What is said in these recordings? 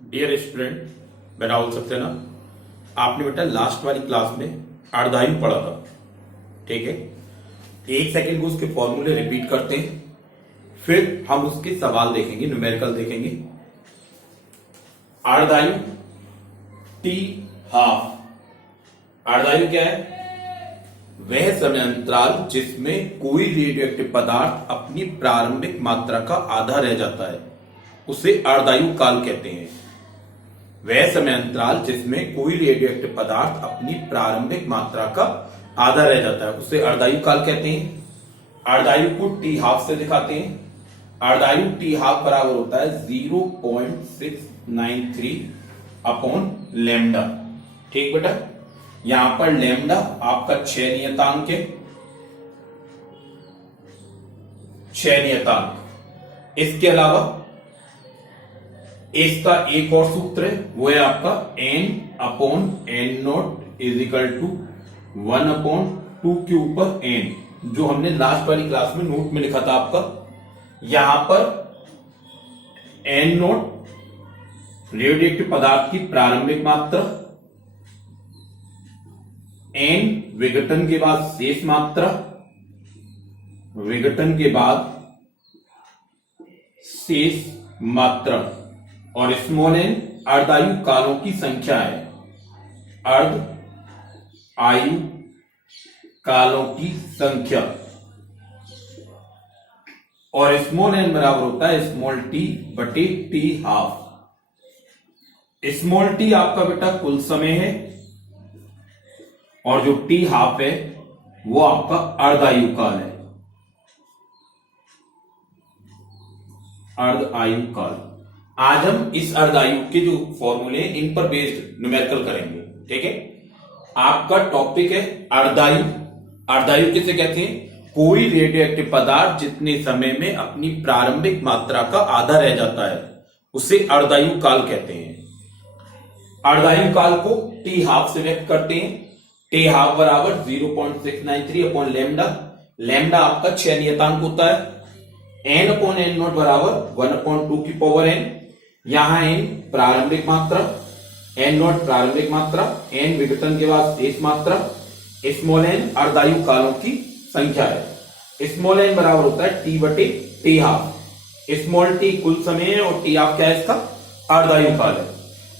Dear student, मैं राहुल सक्सेना। आपने बेटा लास्ट वाली क्लास में अर्धायु पढ़ा था, ठीक है। एक सेकंड को उसके फॉर्मूले रिपीट करते हैं, फिर हम उसके सवाल देखेंगे, न्यूमेरिकल देखेंगे। अर्धायु टी हाफ। अर्धायु क्या है? वह समय अंतराल जिसमें कोई रेडियोएक्टिव पदार्थ अपनी प्रारंभिक मात्रा का आधा रह जाता है, उसे अर्धायु काल कहते हैं। वह समय अंतराल जिसमें कोई रेडियोएक्टिव पदार्थ अपनी प्रारंभिक मात्रा का आधा रह जाता है, उसे अर्धायु काल कहते हैं। अर्धायु को टी हाफ से दिखाते हैं। अर्धायु टी हाफ बराबर होता है 0.693 अपॉन लैम्डा। ठीक बेटा, यहां पर लैम्डा आपका 6 नियतांक है, 6 नियतांक। इसके अलावा इसका एक और सूत्र है, वो है आपका n upon n naught is equal to 1 upon 2 के ऊपर n, जो हमने लास्ट वाली क्लास में नोट में लिखा था आपका। यहां पर n नॉट रेडियोएक्टिव पदार्थ की प्रारंभिक मात्रा, n विघटन के बाद शेष मात्रा, विघटन के बाद शेष मात्रा, और स्मॉल n अर्धायु कालों की संख्या है। अर्ध आयु कालों की संख्या, और स्मॉल n बराबर होता है स्मॉल t बटे टी हाफ। स्मॉल t आपका बेटा कुल समय है, और जो टी हाफ है वो आपका अर्धायु काल है, अर्ध आयु काल। आज हम इस अर्धायु के जो फॉर्मूले इन पर बेस्ड न्यूमेरिकल करेंगे, ठीक है। आपका टॉपिक है अर्धायु। अर्धायु किसे कहते हैं? कोई रेडियोएक्टिव पदार्थ जितने समय में अपनी प्रारंभिक मात्रा का आधा रह जाता है, उसे अर्धायु काल कहते हैं। अर्धायु काल को टी हाफ से व्यक्त करते हैं। टी हाफ बराबर 0.693 अपॉन लैम्डा। लैम्डा आपका 6 नियतांक होता है। n अपॉन एन नॉट बराबर 1 अपॉन 2 की पावर n। यहां n प्रारंभिक मात्रा, n नॉट प्रारंभिक मात्रा, n विघटन के बाद शेष मात्रा, स्मॉल n अर्धायु कालों की संख्या है। स्मॉल n बराबर होता है t बटे टी हाफ। स्मॉल t कुल समय है और टी हाफ क्या है? इसका अर्धायु काल है।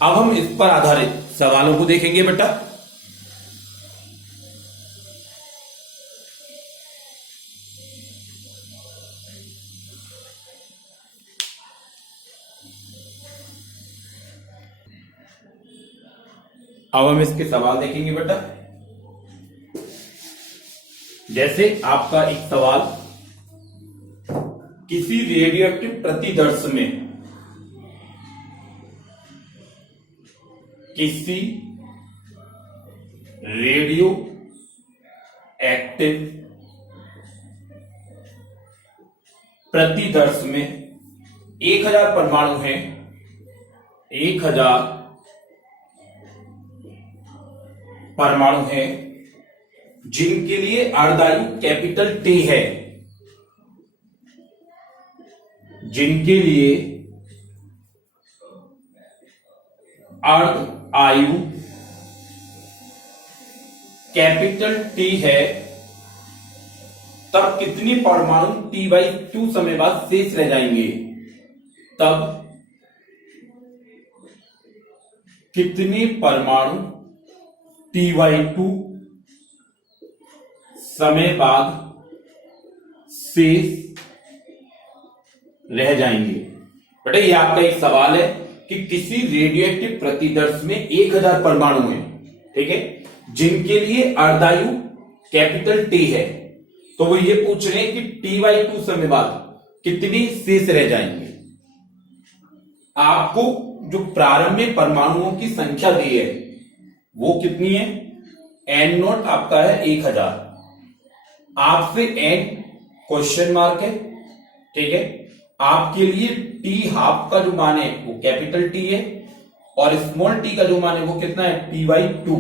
अब हम इस पर आधारित सवालों को देखेंगे बेटा। अब हम इसके सवाल देखेंगे बेटा। जैसे आपका एक सवाल, किसी रेडियोएक्टिव प्रतिदर्श में, किसी रेडियो एक्टिव प्रतिदर्श में 1000 परमाणु हैं, 1000 परमाणु हैं, जिनके लिए अर्धायु कैपिटल टी है, जिनके लिए अर्ध आयु कैपिटल टी है, तब कितने परमाणु T/2 समय बाद शेष रह जाएंगे? तब कितने परमाणु T/2 समय बाद शेष रह जाएंगे? बेटा ये आपका एक सवाल है कि किसी रेडियोएक्टिव प्रतिदर्श में 1000 परमाणु हैं, ठीक है, जिनके लिए अर्धायु कैपिटल टी है। तो वो ये पूछ रहे हैं कि T/2 समय बाद कितने शेष रह जाएंगे। आपको जो प्रारंभिक परमाणुओं की संख्या दी है वो कितनी है? n नॉट आपका है 1000। आपसे n क्वेश्चन मार्क है, ठीक है। आपके लिए टी हाफ का जो मान है वो कैपिटल टी है, और स्मॉल टी का जो मान है वो कितना है? T/2।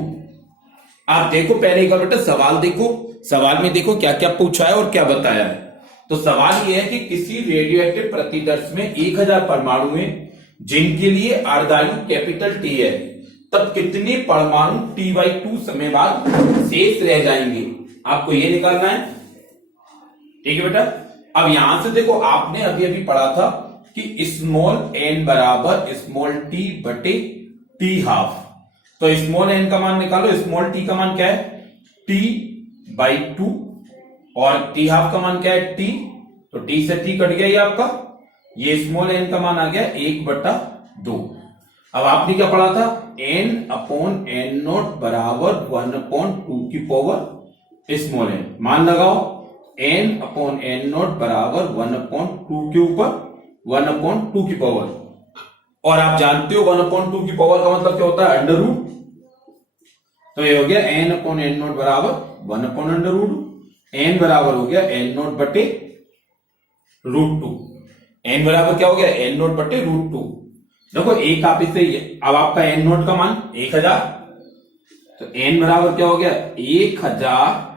आप देखो पहले एक बार बेटा सवाल देखो, सवाल में देखो क्या क्या पूछा है और क्या बताया है। तो सवाल यह है कि किसी रेडियोएक्टिव प्रतिदर्श में 1000 परमाणु हैं जिनके लिए अर्धायु कैपिटल टी है, तब कितने परमाणु t/2 समय बाद शेष रह जाएंगे, आपको ये निकालना है। ठीक है बेटा। अब यहां से देखो, आपने अभी अभी पढ़ा था कि स्मॉल n बराबर स्मॉल t बटे t हाफ। तो स्मॉल n का मान निकालो, स्मॉल t का मान क्या है t/2 और t हाफ का मान क्या है t, तो t से t कट गया ये आपका, ये स्मॉल n का मान आ गया 1/2। अब आपने क्या पढ़ा था, n/n0 बराबर 1/2 की पावर स्मॉल n। मान लगाओ, n/n0 बराबर 1/2 के ऊपर 1/2 की पावर, और आप जानते हो 1/2 की पावर का मतलब क्या होता है, अंडर रूट। तो ये हो गया n/n0 बराबर 1/√। n बराबर हो गया n0 बटे √2। n बराबर क्या हो गया, n0 बटे √2। देखो एक आप इसे, अब आपका n0 का मान 1000, तो n बराबर क्या हो गया 1000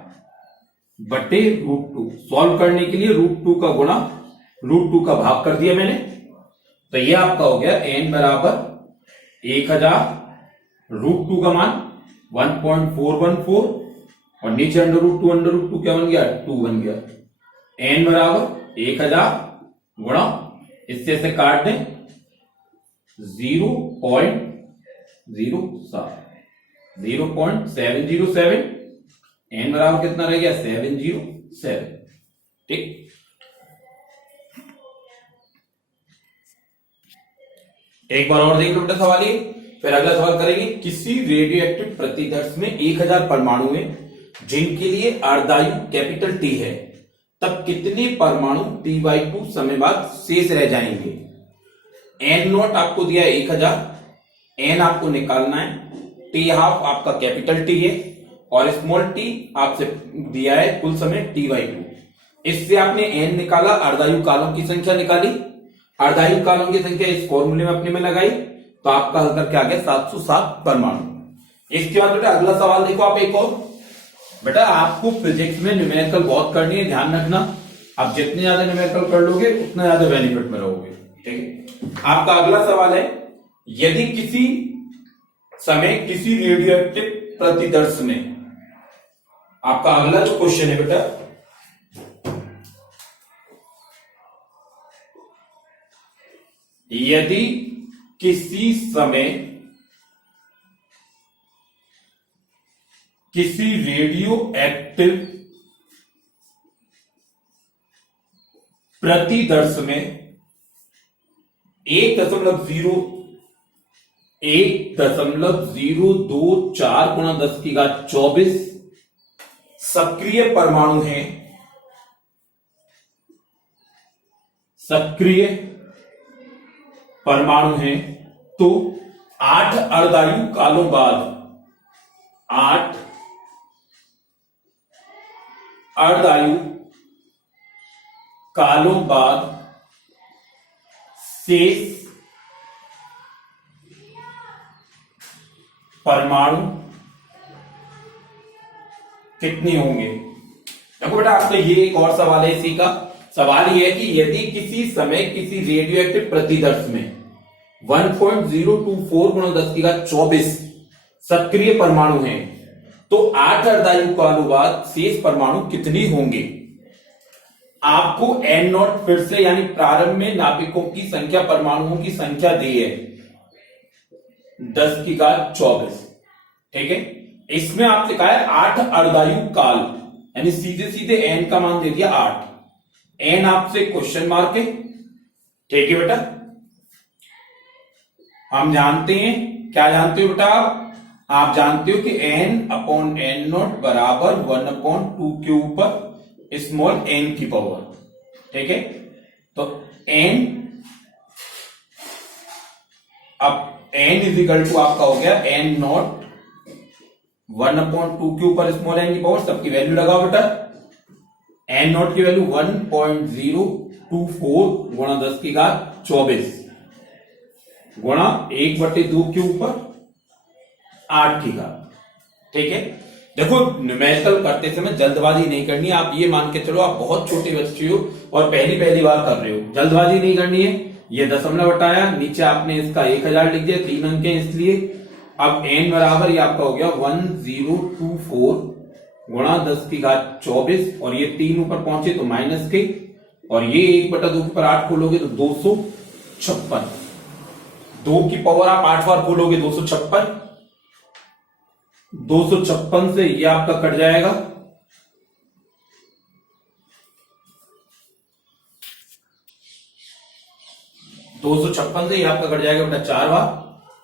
बटे √2। सॉल्व करने के लिए √2 का गुणा √2 का भाग कर दिया मैंने, तो ये आपका हो गया n बराबर 1000, √2 का मान 1.414 और नीचे अंडर रूट 2 क्या बन गया 2 बन गया। n बराबर 1000 गुणा, इससे से काट दें 0.707, n बराबर कितना रह गया 707। ठीक। एक बार और देख लो बेटा सवाल ये, फिर अगला सवाल करेंगे। किसी रेडियोएक्टिव प्रतिदर्श में 1000 परमाणु हैं, जिनके लिए अर्धायु कैपिटल टी है, तब कितने परमाणु t/2 समय बाद शेष रह जाएंगे। n0 आपको दिया है 1000, n आपको निकालना है, t हाफ आपका कैपिटल टी है और स्मॉल t आपसे दिया है कुल समय t/2। इससे आपने n निकाला, अर्धायु कालों की संख्या निकाली, अर्धायु कालों की संख्या इस फॉर्मूले में अपने में लगाई, तो आपका हल करके आ गया 707 परमाणु। इसके बाद बेटा अगला सवाल देखो आप एक और। बेटा आपको फिजिक्स में न्यूमेरिकल बहुत करनी है, ध्यान रखना। आप जितने ज्यादा न्यूमेरिकल कर लोगे उतना ज्यादा बेनिफिट में रहोगे। ठीक है। आपका अगला सवाल है, यदि किसी समय किसी रेडियोएक्टिव प्रतिदर्श में, आपका अगला जो क्वेश्चन है बेटा, यदि किसी समय किसी रेडियो एक्टिव प्रतिदर्श में 1.024 गुणा 10⁻²4 सक्रिय परमाणु हैं, सक्रिय परमाणु हैं, तो 8 अर्धायु कालों बाद, 8 अर्धायु कालों बाद शेष परमाणु कितने होंगे। देखो बेटा आपका ये एक और सवाल है, इसी का सवाल यह है कि यदि किसी समय किसी रेडियोएक्टिव प्रतिदर्श में 1.024 गुणा 10⁻²4 सक्रिय परमाणु हैं, तो 8 अर्धायु कालों बाद शेष परमाणु कितने होंगे। आपको n0 फिर से यानी प्रारंभ में नाभिकों की संख्या, परमाणुओं की संख्या दी है 10⁻²4। ठीक है। इसमें आपसे कहा है 8 अर्धायु काल, यानी सीधे सीधे n का मान दे दिया 8, n आपसे क्वेश्चन मार्क है। ठीक है बेटा। हम जानते हैं, क्या जानते हो बेटा आप जानते हो कि n/n0 बराबर 1/2 के ऊपर स्मॉल n की पावर। ठीक है। तो n, अब n इजिकल टू आपका हो गया n0 1/2 के ऊपर स्मॉल n की पावर, सबकी वैल्यू लगाओ बेटा। n0 की वैल्यू 1.024 गुणा 10⁻² गुणा 1/2 के ऊपर 8 की घात। ठीक है। देखो न्यूमेरिकल करते समय जल्दबाजी नहीं करनी है। आप ये मान के चलो आप बहुत छोटे बच्चे हो और पहली बार कर रहे हो, जल्दबाजी नहीं करनी है। ये दशमलव हटाया, नीचे आपने इसका 1000 लिख दिया, 3 अंक हैं इसलिए। अब n बराबर ये आपका हो गया 1024 गुणा 10 की घात 24, और ये 3 ऊपर पहुंचे तो माइनस के, और ये 1/2 के ऊपर 8 खोलोगे तो 256, 2 की पावर आप 8 बार खोलोगे 256, 256 से ये आपका कट जाएगा, से ये आपका कट जाएगा बेटा 4 बार।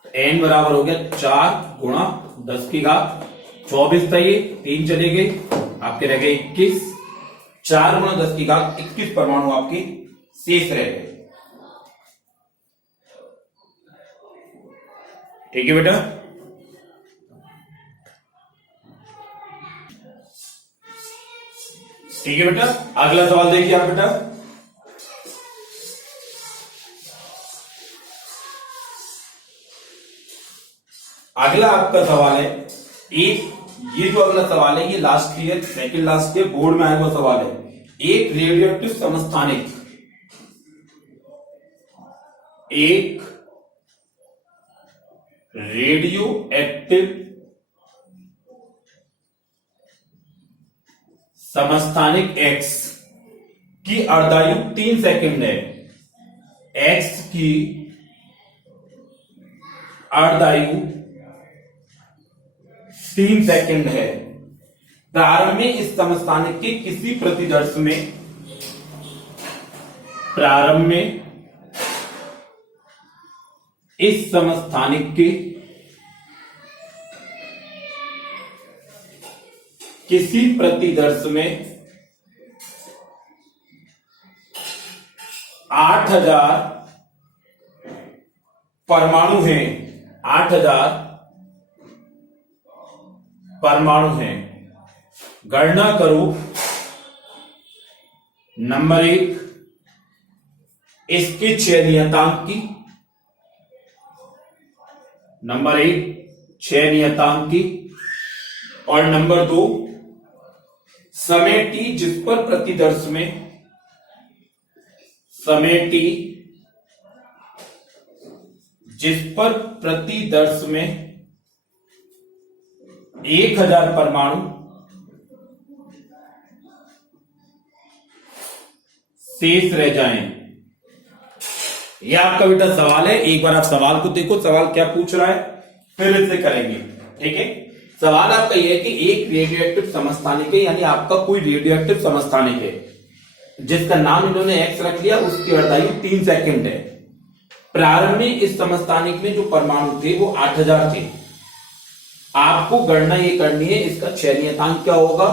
तो n बराबर हो गया 4 गुणा 10 की घात 24 था, ये 3 चले गए, आपके रह गए 21, 4 गुणा 10 की घात 21 परमाणु आपके शेष रह गए। ठीक है बेटा, ठीक है बेटा। अगला सवाल देखिए आप बेटा, अगला आपका सवाल है एक, ये जो अगला सवाल है ये last year, second last year board में आया हुआ सवाल है। एक रेडियोएक्टिव समस्थानिक, एक रेडियो एक्टिव समस्थानिक X की अर्धायु 3 सेकंड है, X की अर्धायु 3 सेकंड है। प्रारंभ में इस समस्थानिक के किसी प्रतिदर्श में, प्रारंभ में इस समस्थानिक के किसी प्रतिदर्श में 8000 परमाणु हैं, 8000 परमाणु हैं। गणना करो नंबर 1 इसके क्षय नियतांक की, नंबर 1 क्षय नियतांक की, और नंबर 2 समय t जिस पर प्रतिदर्श में, समय t जिस पर प्रतिदर्श में 1000 परमाणु शेष रह जाएं। यह आपका बेटा सवाल है, एक बार आप सवाल को देखो, सवाल क्या पूछ रहा है, फिर इसे करेंगे। ठीक है, सवाल आपका यह है कि एक रेडियोएक्टिव समस्थानिक है, यानी आपका कोई रेडियोएक्टिव समस्थानिक है जिसका नाम इन्होंने एक्स रख लिया, उसकी अर्धायु 3 सेकंड है। प्रारंभ में इस समस्थानिक में जो परमाणु थे वो 8000 थे। आपको गणना ये करनी है इसका क्षय नियतांक क्या होगा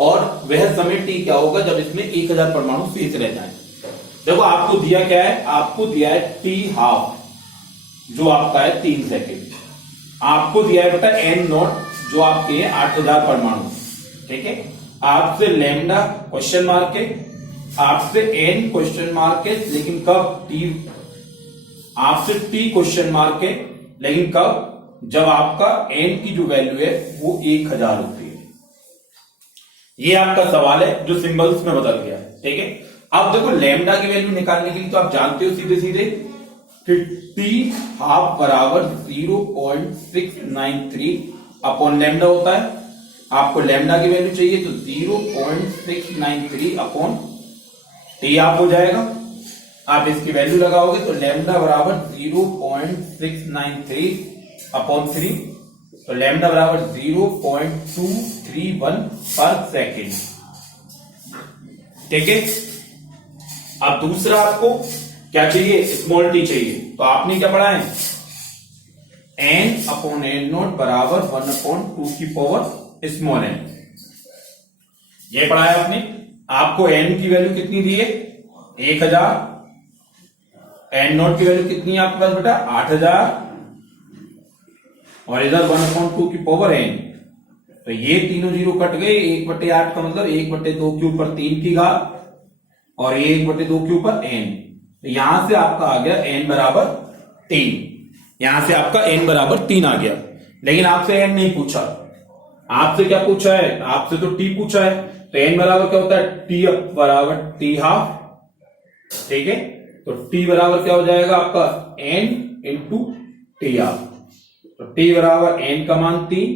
और वह समय t क्या होगा जब इसमें 1000 परमाणु शेष रह जाए। देखो आपको दिया क्या है, आपको दिया है t हाफ जो आपका है 3 सेकंड, आपको दिया है बेटा n नॉट जो आपके हैं 8000 परमाणु। ठीक है, आपसे लैम्डा क्वेश्चन मार्क है, आपसे n क्वेश्चन मार्क है, लेकिन कब t, आपसे t क्वेश्चन मार्क है, लेकिन कब, जब आपका n की जो वैल्यू है वो 1000 होती है। ये आपका सवाल है जो सिंबल्स में बदल गया। ठीक है, अब देखो लैम्डा की वैल्यू निकालने के लिए तो आप जानते हो सीधे सीधे कि t हाफ बराबर 0.693 अपॉन लैम्डा होता है। आपको लैम्डा की वैल्यू चाहिए तो 0.693 अपॉन t आप हो जाएगा। आप इसकी वैल्यू लगाओगे तो लैम्डा बराबर 0.693 अपॉन 3, तो लैम्डा बराबर 0.231 पर सेकेंड। ठीक है, अब दूसरा आपको क्या चाहिए, स्मॉल टी चाहिए, तो आपने क्या पढ़ा है, n अपॉन n नॉट बराबर 1/2 की पावर स्मॉल n, ये पढ़ा है आपने। आपको n की वैल्यू कितनी दी है 1000, n नॉट की वैल्यू कितनी है आपके पास बेटा 8000, और इधर 1/2 की पावर n, तो ये तीनों जीरो कट गए, 1/8 का मतलब 1/2 के ऊपर 3 की घात, और ये 1/2 के ऊपर n, तो यहां से आपका आ गया n बराबर 3, यहां से आपका n बराबर 3 आ गया। लेकिन आपसे n नहीं पूछा, आपसे क्या पूछा है, आपसे तो t पूछा है, तो n बराबर क्या होता है t बराबर t हाफ। ठीक है, तो टी बराबर क्या हो जाएगा आपका एन इंटू टी आप। तो टी बराबर एन का मान 3,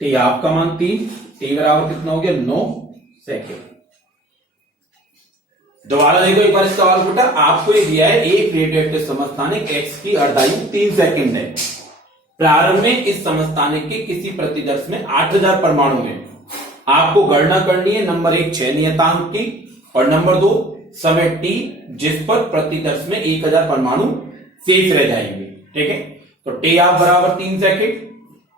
टी आप का मान 3, टी बराबर कितना हो गया 9 सेकेंड। दोबारा देखो एक बार इसका सवाल बेटा, आपको ये दिया है एक रेडियोएक्टिव समस्थानिक एक्स की अर्धायु 3 सेकेंड है। प्रारंभ में इस समस्थानिक के किसी प्रतिदर्श में 8000 परमाणु हैं। आपको गणना करनी है नंबर 1 6 नियतांक की और नंबर 2 समय t जिस पर प्रतिदर्श में 1000 परमाणु शेष रह जाएंगे। ठीक है, तो टी आप बराबर 3 सेकेंड,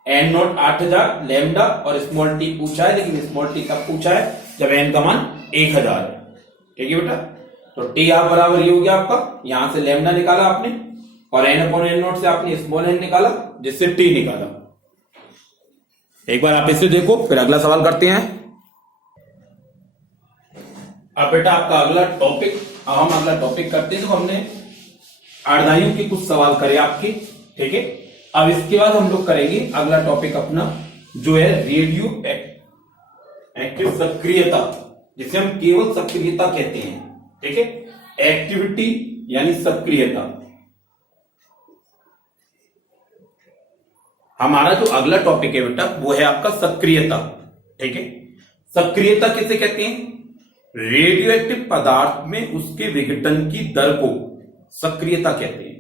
एन नोट 8000, लैम्डा और स्मॉल टी पूछा है, लेकिन स्मॉल टी कब पूछा है जब एन का मान 1000 है। ठीक है बेटा, तो टी आप बराबर ये हो गया आपका, यहां से लैम्डा निकाला आपने और एन अपॉन एन नोट से आपने स्मॉल एन निकाला जिससे टी निकाला। एक बार आप इसे देखो, फिर अगला सवाल करते हैं। अब बेटा आपका अगला टॉपिक, अब हम अगला टॉपिक करते हैं। तो हमने अर्धायु के कुछ सवाल करे आपके, ठीक है। अब इसके बाद हम लोग करेंगे अगला टॉपिक अपना जो है रेडियो एक्टिव सक्रियता, जिसे हम केवल सक्रियता कहते हैं। ठीक है, एक्टिविटी यानी सक्रियता। हमारा जो अगला टॉपिक है बेटा वो है आपका सक्रियता। ठीक है, सक्रियता किसे कहते हैं? रेडियो एक्टिव पदार्थ में उसके विघटन की दर को सक्रियता कहते हैं।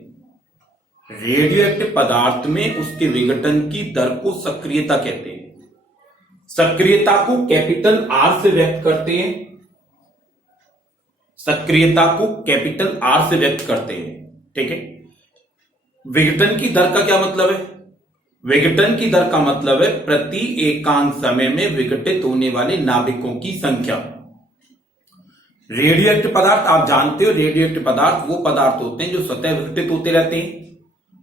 रेडियो एक्टिव पदार्थ में उसके विघटन की दर को सक्रियता कहते हैं। सक्रियता को कैपिटल आर से व्यक्त करते हैं। सक्रियता को कैपिटल आर से व्यक्त करते हैं। ठीक है, विघटन की दर का क्या मतलब है? विघटन की दर का मतलब है प्रति एकांक समय में विघटित होने वाले नाभिकों की संख्या। रेडियो एक्टिव पदार्थ आप जानते हो, रेडियो एक्टिव पदार्थ वो पदार्थ होते हैं जो स्वतः विघटित होते रहते हैं,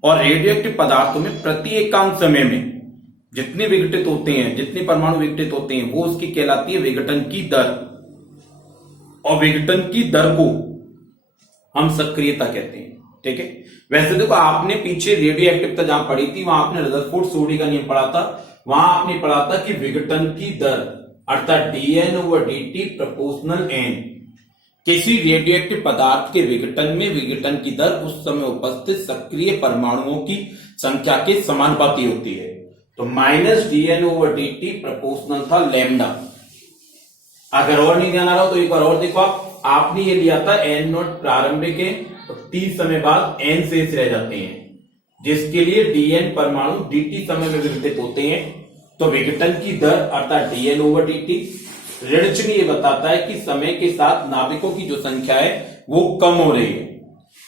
और रेडियो एक्टिव पदार्थों में प्रति एकांक समय में जितने विघटित होते हैं, जितने परमाणु विघटित होते हैं, वो उसकी कहलाती है विघटन की दर, और विघटन की दर को हम सक्रियता कहते हैं। ठीक है, वैसे देखो आपने पीछे रेडियो एक्टिवता जहां पढ़ी थी वहां आपने रदरफोर्ड सोडी का नियम पढ़ा था। वहां आपने पढ़ा था कि विघटन की दर अर्थात dN/dt प्रोपोर्शनल n, किसी रेडियो एक्टिव पदार्थ के विघटन में विघटन की दर उस समय उपस्थित सक्रिय परमाणुओं की संख्या के समानुपाती होती है। तो -dN/dt प्रोपोर्शनल था लैम्डा। अगर और नहीं ध्यान आ रहा हो तो एक बार और देखो आपने ये लिया था n नॉट प्रारंभिक है, तो t समय बाद n शेष रह जाते हैं, जिसके लिए dN परमाणु dt समय में विघटित होते हैं। तो विघटन की दर अर्थात dN/dt ऋण चिन्ह ये बताता है कि समय के साथ नाभिकों की जो संख्या है वो कम हो रही है।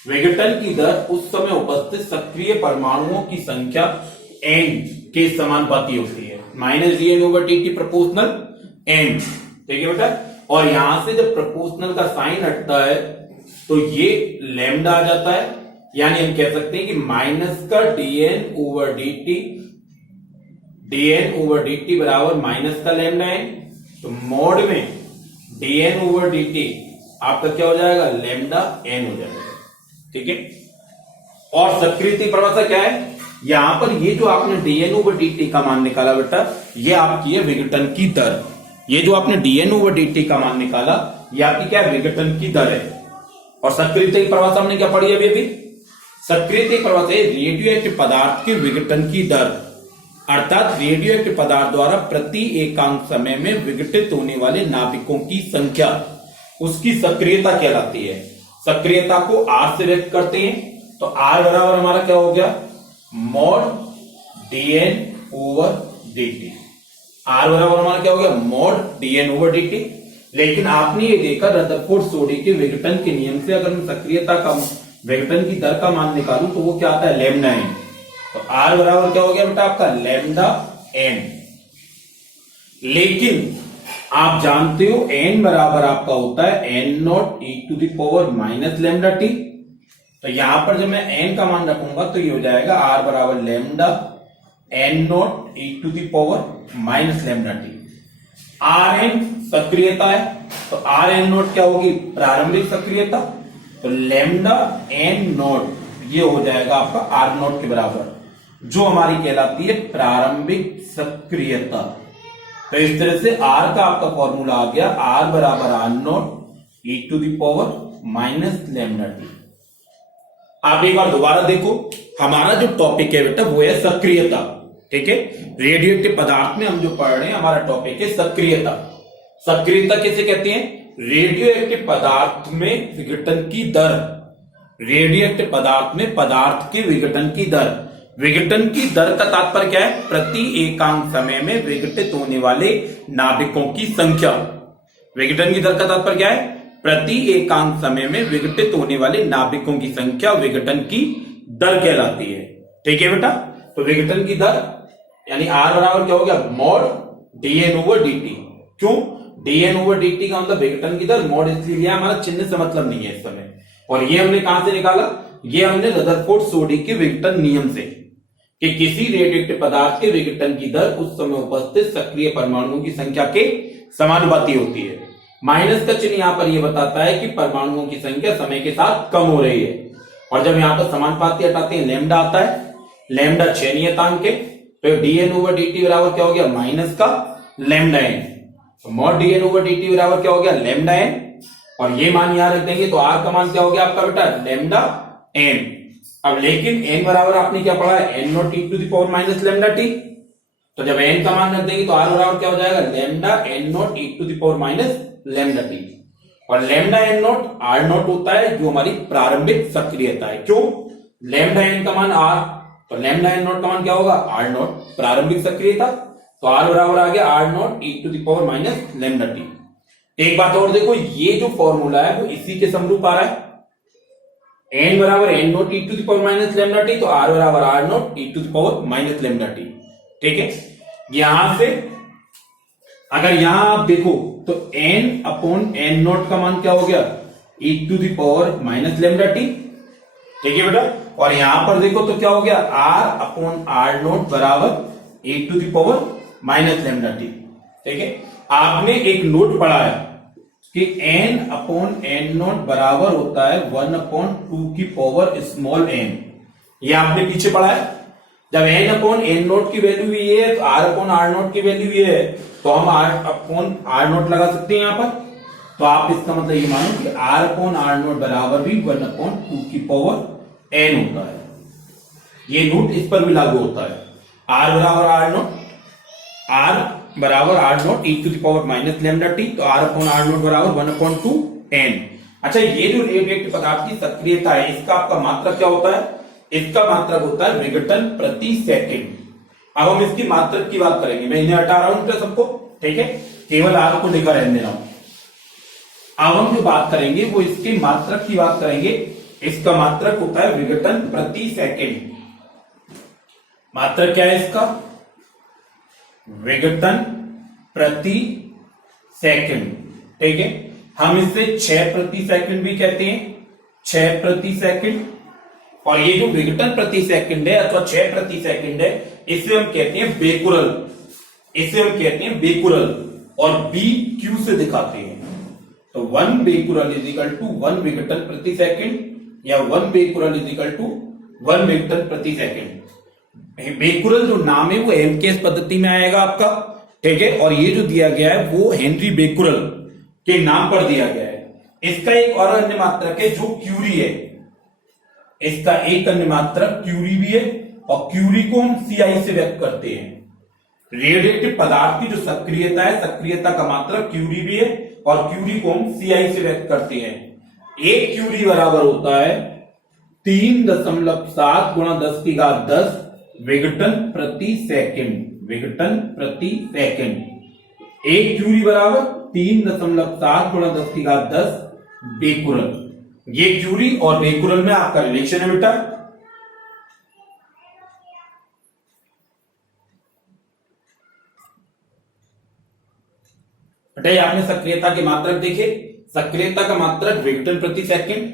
विघटन की दर उस समय उपस्थित सक्रिय परमाणुओं की संख्या n के समानुपाती होती है। -dN/dt proportional n। ठीक है बेटा, और यहां से जब प्रोपोर्शनल का साइन हटता है तो ये लैम्डा आ जाता है, यानी हम कह सकते हैं कि माइनस का dN/dt बराबर माइनस का लैम्डा n। तो मोड में dN/dt आपका क्या हो जाएगा? लैम्डा n हो जाएगा। ठीक है, और सक्रियता परिभाषा क्या है? यहां पर ये जो आपने dN/dt का मान निकाला बेटा, ये आपकी है विघटन की दर। ये जो आपने dN/dt का मान निकाला ये आपकी क्या है? विघटन की दर है। और सक्रियता की परिभाषा हमने क्या पढ़ी अभी? सक्रियता की परिभाषा है रेडियो एक्टिव पदार्थ के विघटन की दर, अर्थात रेडियो एक्टिव पदार्थ द्वारा प्रति एकांक समय में विघटित होने वाले नाभिकों की संख्या, उसकी सक्रियता कहलाती है। सक्रियता को R से व्यक्त करते हैं, तो R बराबर हमारा क्या हो गया? Mod dN/dt। R बराबर हमारा क्या हो गया? Mod dN/dt। लेकिन आपने ये देखा रदरफोर्ड सोडी के विघटन के नियम से अगर मैं सक्रियता का विघटन की दर का मान निकालूं तो वो क्या आता है? Lambda n। तो R बराबर क्या हो गया बेटा आपका? Lambda n। लेकिन आप जानते हो n बराबर आपका होता है n0 e लैम्डा t। तो यहां पर जब मैं n का मान रखूंगा तो ये हो जाएगा R बराबर lambda n0 e lambda t। Rn सक्रियता है, तो Rn0 क्या होगी? प्रारंभिक सक्रियता। तो लैम्डा n0 ये हो जाएगा आपका R0 के बराबर, जो हमारी कहलाती है प्रारंभिक सक्रियता। तो इस तरह से R का आपका फॉर्मूला आ गया, R बराबर R0 e लैम्डा t। आप एक बार दोबारा देखो, हमारा जो टॉपिक है बेटा वो है सक्रियता। ठीक है, रेडियोएक्टिव पदार्थ में हम जो पढ़ रहे हैं हमारा टॉपिक है सक्रियता। सक्रियता किसे कहते हैं? रेडियोएक्टिव पदार्थ में विघटन की दर। रेडियोएक्टिव पदार्थ में पदार्थ के विघटन की दर। विघटन की दर का तात्पर्य क्या है? प्रति एकांक समय में विघटित होने वाले नाभिकों की संख्या। विघटन की दर का तात्पर्य क्या है? प्रति एकांक समय में विघटित होने वाले नाभिकों की संख्या विघटन की दर कहलाती है। ठीक है बेटा, तो विघटन की दर यानी आर बराबर क्या हो गया? Mod dN over dt। क्यों dN ओवर dt का मतलब विघटन की दर, मॉड इसलिए लिया, हमारा चिन्ह से मतलब नहीं है इस समय। और ये हमने कहां से निकाला? ये हमने रदरफोर्ड-सोडी के विघटन नियम से, कि किसी रेडियोएक्टिव पदार्थ के विघटन की दर उस समय उपस्थित सक्रिय परमाणुओं की संख्या के समानुपाती होती है। माइनस का चिन्ह यहां पर यह बताता है कि परमाणुओं की संख्या समय के साथ कम हो रही है। और जब यहां पर समानुपाती हटाते हैं लैम्डा आता है, लैम्डा 6 नियतांक के, तो dN ओवर dt बराबर क्या हो गया? माइनस का लैम्डा n। तो मॉड dN ओवर dt बराबर क्या हो गया? Lambda n। और ये मान यहां रख देंगे तो r का मान क्या हो गया आपका बेटा? Lambda n। अब लेकिन n बराबर आपने क्या पढ़ा है? n naught e to the power minus lambda t। तो जब n का मान रख देंगे तो r बराबर क्या हो जाएगा? Lambda n naught e to the power minus lambda t। और lambda n naught r naught होता है जो हमारी प्रारंभिक सक्रियता है। क्यों? लैम्डा n का मान r, तो लैम्डा n नॉट का मान क्या होगा? r नॉट, प्रारंभिक सक्रियता। तो r बराबर आ गया r naught e to the power minus lambda t। एक बात और देखो, ये जो फॉर्मूला है वो इसी के समरूप आ रहा है। n बराबर n naught e to the power minus lambda t, तो r बराबर r naught e to the power minus lambda t। ठीक है, यहां से अगर यहां आप देखो तो n अपॉन n नॉट का मान क्या हो गया? e to the power minus lambda t। ठीक है बेटा, और यहां पर देखो तो क्या हो गया? r अपॉन r नॉट बराबर e to the power minus lambda t। ठीक है, आपने एक नोट पढ़ा है कि n अपॉन n नॉट बराबर होता है 1 अपॉन 2 की पावर स्मॉल n। ये आपने पीछे पढ़ा है। जब n अपॉन n नॉट की वैल्यू ये है तो r अपॉन r नॉट की वैल्यू ये है, तो हम r अपॉन r नॉट लगा सकते हैं यहां पर। तो आप इसका मतलब ये मानो कि r अपॉन r नॉट बराबर भी 1 अपॉन 2 की पावर n होता है। ये नोट इस पर भी लागू होता है। r बराबर r नॉट, r बराबर r naught e to the power minus lambda t, तो r अपॉन r नॉट बराबर 1 अपॉन 2 n। अच्छा, ये जो रेडियोएक्टिव पदार्थ की सक्रियता है इसका आपका मात्रक क्या होता है? इसका मात्रक होता है विघटन प्रति सेकंड। अब हम इसकी मात्रक की बात करेंगे। मैं इन्हें हटा रहा हूं सबको, ठीक है, केवल r को लेकर रहने रहा हूं। अब हम जो बात करेंगे वो इसके मात्रक की बात करेंगे। इसका मात्रक होता है विघटन प्रति सेकंड। मात्रक क्या है इसका? विघटन प्रति सेकंड। ठीक है, हम इसे 6 प्रति सेकंड भी कहते हैं, 6 प्रति सेकंड। और ये जो विघटन प्रति सेकंड है अथवा 6 प्रति सेकंड है, इसे हम कहते हैं बेकुरल। इसे हम कहते हैं बेकुरल और बी क्यू से दिखाते हैं। तो 1 बेकुरल इज इक्वल टू 1 विघटन प्रति सेकंड या 1 बेकुरल इज इक्वल टू 1 विघटन प्रति सेकंड। बेकुरल जो नाम है वो हेमकेस पद्धति में आएगा आपका। ठीक है, और ये जो दिया गया है वो हेनरी बेकुरल के नाम पर दिया गया है। इसका एक और अन्य मात्रक है जो क्यूरी है। इसका एक अन्य मात्रक क्यूरी भी है और क्यूरी को हम सीआई से व्यक्त करते हैं। रेडियोएक्टिव पदार्थ की जो सक्रियता है, सक्रियता का मात्रक क्यूरी भी है और क्यूरी को हम सीआई से व्यक्त करते हैं। एक क्यूरी बराबर होता है 3.7 गुणा 10 की घात 10 विघटन प्रति सेकंड। विघटन प्रति सेकंड। एक क्यूरी बराबर 3.7 गुणा 10 की घात 10 बेकुरल। ये क्यूरी और बेकुरल में आपका रिलेशन है बेटा। बेटा आपने सक्रियता के मात्रक देखे। सक्रियता का मात्रक विघटन प्रति सेकंड,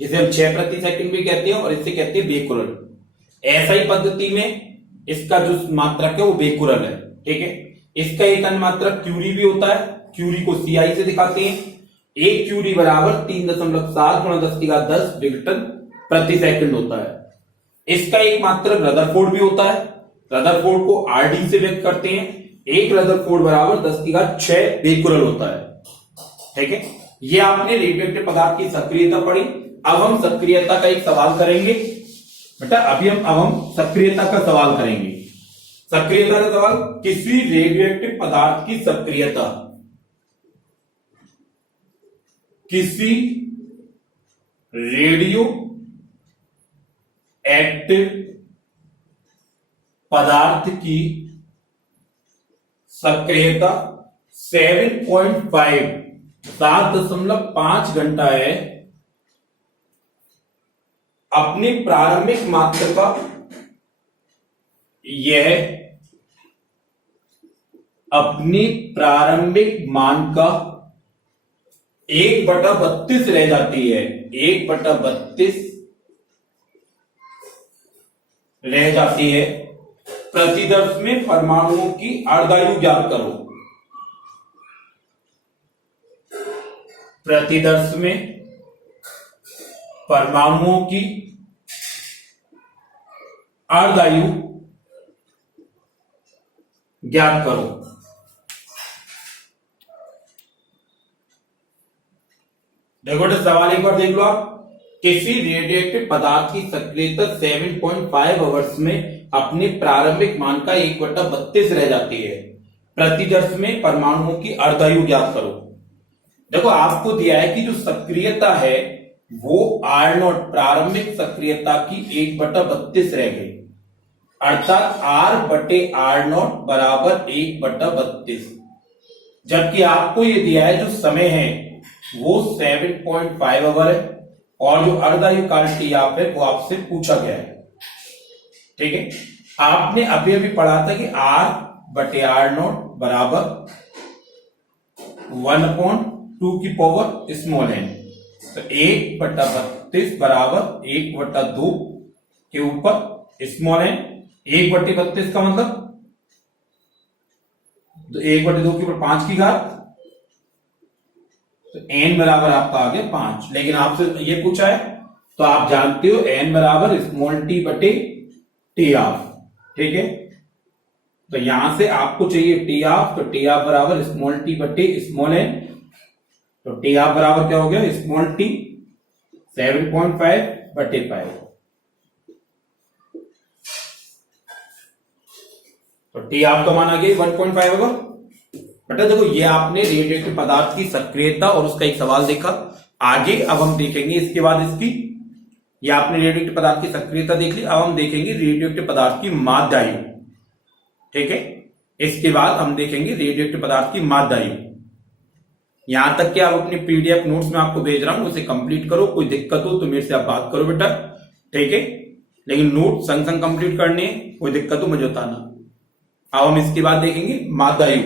जिसे हम 6 प्रति सेकंड भी कहते हैं, और इसे कहते हैं बेकुरल। एसआई पद्धति में इसका जो मात्रक है वो बेकुरल है। ठीक है, इसका एक अन्य मात्रक क्यूरी भी होता है। क्यूरी को सीआई से दिखाते हैं। एक क्यूरी बराबर 3.7 गुणा 10 की घात 10 विघटन प्रति सेकंड होता है। इसका एक मात्रक रदरफोर्ड भी होता है। रदरफोर्ड को आरडी से व्यक्त करते हैं। एक रदरफोर्ड बराबर 10 की घात 6 बेकुरल होता है। ठीक है, ये आपने रेडियोएक्टिव पदार्थ की सक्रियता पढ़ी। अब हम सक्रियता का एक सवाल करेंगे बेटा। अब हम सक्रियता का सवाल करेंगे। सक्रियता का सवाल, किसी रेडियोएक्टिव पदार्थ की सक्रियता, किसी रेडियो एक्टिव पदार्थ की सक्रियता 7.5 घंटा है। अपनी प्रारंभिक मात्रा, यह अपनी प्रारंभिक मान का 1/32 रह जाती है। 1/32 रह जाती है। प्रतिदर्श में परमाणुओं की अर्धायु ज्ञात करो। प्रतिदर्श में परमाणुओं की अर्धायु ज्ञात करो। देखो बेटा सवाल एक बार देख लो आप। किसी रेडियोएक्टिव पदार्थ की सक्रियता 7.5 आवर्स में अपने प्रारंभिक मान का 1/32 रह जाती है। प्रतिदर्श में परमाणुओं की अर्धायु ज्ञात करो। देखो आपको दिया है कि जो सक्रियता है वो R0 प्रारंभिक सक्रियता की 1/32 रह गई, अर्थात R/R0 बराबर 1/32। जबकि आपको ये दिया है जो समय है वो 7.5 आवर है और जो अर्धायु काल टी आप है वो आपसे पूछा गया है। ठीक है, आपने अभी अभी पढ़ा था कि R/R0 बराबर 1/2 की पावर स्मॉल n। तो 1/32 बराबर 1/2 के ऊपर स्मॉल n। 1/32 का मतलब 1/2 के ऊपर 5 की घात, तो n बराबर आपका आ गया 5। लेकिन आपसे ये पूछा है तो आप जानते हो n बराबर स्मॉल टी बटे टी ऑफ। ठीक है, तो यहां से आपको चाहिए टी ऑफ, तो टी ऑफ बराबर स्मॉल टी बटे स्मॉल n। तो टी ऑफ बराबर क्या हो गया, स्मॉल टी 7.5 बटे 5। तो टी ऑफ का मान आ गया 1.5 होगा। बेटा देखो ये आपने रेडियोएक्टिव पदार्थ की सक्रियता और उसका एक सवाल देखा। आगे अब हम देखेंगे इसके बाद इसकी, ये आपने रेडियोएक्टिव पदार्थ की सक्रियता देख ली। अब हम देखेंगे रेडियोएक्टिव पदार्थ की माध्यायु। ठीक है, इसके बाद हम देखेंगे रेडियोएक्टिव पदार्थ की माध्यायु। यहां तक कि आप अपने पीडीएफ नोट्स में आपको भेज रहा हूं, उसे कंप्लीट करो। कोई दिक्कत हो तो मेरे से आप बात करो बेटा। ठीक है, लेकिन नोट संग संग कंप्लीट करने, कोई दिक्कत हो मुझे बताना। अब हम इसके बाद देखेंगे माध्यायु।